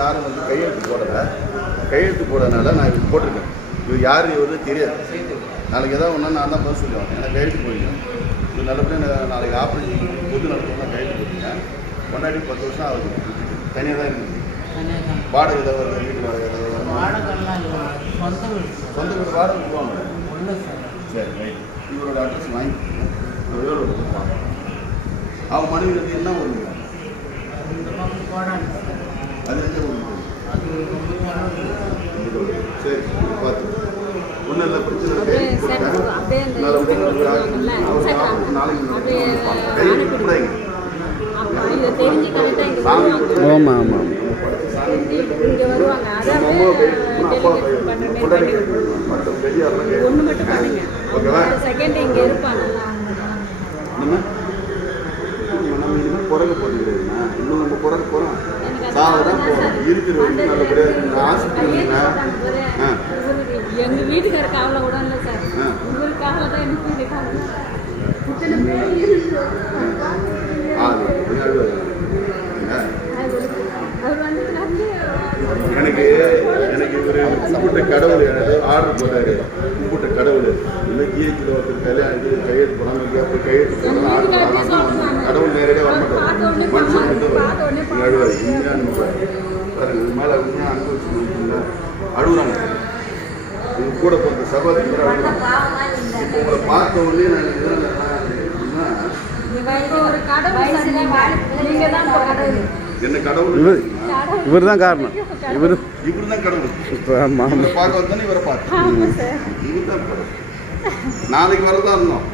யாரும் வந்து கையெழுத்து போடலை. கையெழுத்து போடனால நான் இது போட்டிருக்கேன். இது யார் இவரு தெரியாது. நாளைக்கு ஏதாவது ஒன்றா நான் தான் பதில் சொல்லுவேன். எனக்கு கையெழுத்து போயிருக்கேன். இது நல்லபடியாக நாளைக்கு ஆப்ரேஷன் பொது நடத்தணும் கையெழுத்து போட்டிருக்கேன். கொண்டாடி 10 வருஷம் ஆகுது. தனியாக தான் இருக்குது. வாடகை ஏதாவது வருது, வீட்டு வாடகை ஏதாவது வரும். சொந்த வீடு வாடகை கொடுவாங்க. சரி ரைட். இவரோட அட்ரஸ் வாங்கி அவன் மனைவி வந்து என்ன ஒரு அது எந்த ஒரு சரி பார்த்து ஒன்றும் இல்லை பிரச்சனை ஆமாம் ஆமாம் குறைக்க போட்டுக்கிறேன்னா இன்னும் நம்ம குறைக்க போகிறோம். சாவை தான் போகிறோம். இருக்கிற வரைக்கும் நல்லபடியாக ஆஸ்பத்திரி எங்க வீட்டுக்கார காவலை கூட இல்லை சார். உங்களுக்கு காவலை தான் எனக்கு எனக்கு ஒரு கும்பிட்ட கடவுள் எனக்கு ஆர்டர் போட்டாரு. கும்பிட்ட கடவுள் இல்லை ஜிஹெச்சில் ஒருத்தர் கல்யாணம் கையெழுத்து போனாங்க. அப்போ கையெழுத்து போனாலும் ஆர்டர் போனாலும் கடவுள் நேரடியாக வரமாட்டார். மனுஷன் வந்து அழுவார். உண்மையாக பாருங்க இது மேலே உண்மையாக அனுபவிச்சு முடிச்சுங்களா அழுகுறாங்க. இது கூட போகிற சகோதரி அழுகுறாங்க. இப்போ உங்களை பார்த்த உடனே நான் என்ன கடவுள் இவர் தான் காரணம். இவர் தான் கடவுள். பார்க்க வந்தானே இவரை பார்த்து இவர் தான் கடவுள். நாளைக்கு வரதான் இருந்தோம்.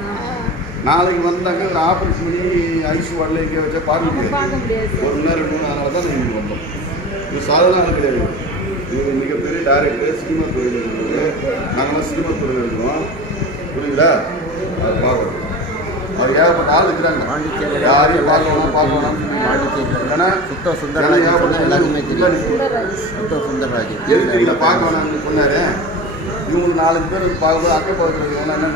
நாளைக்கு வந்தாக்க ஒரு ஆப்ரேஷன் பண்ணி ஐசி வார்டில் எங்கே வச்சா பார்க்க முடியாது. 1 மணி நேரம் 2 மணி அதனால தான் நீங்கள் வந்தோம். இது சாதாரண கிடையாது. இது மிகப்பெரிய டைரக்டர் சினிமா துறையில் இருக்குது. நாங்கள்லாம் சினிமா துறையில் இருக்கிறோம். புரியுங்களா? அது பார்க்கணும். அவர் ஏகப்பட்ட ஆள் இருக்கிறாங்க. யாரையும் பார்க்கணும் ஏன்னா எதுக்கு நீங்கள் பார்க்க வேணாம்னு சொன்னார். இவங்களுக்கு 4 பேர் பார்க்கும்போது அக்கா பக்கத்தில் என்ன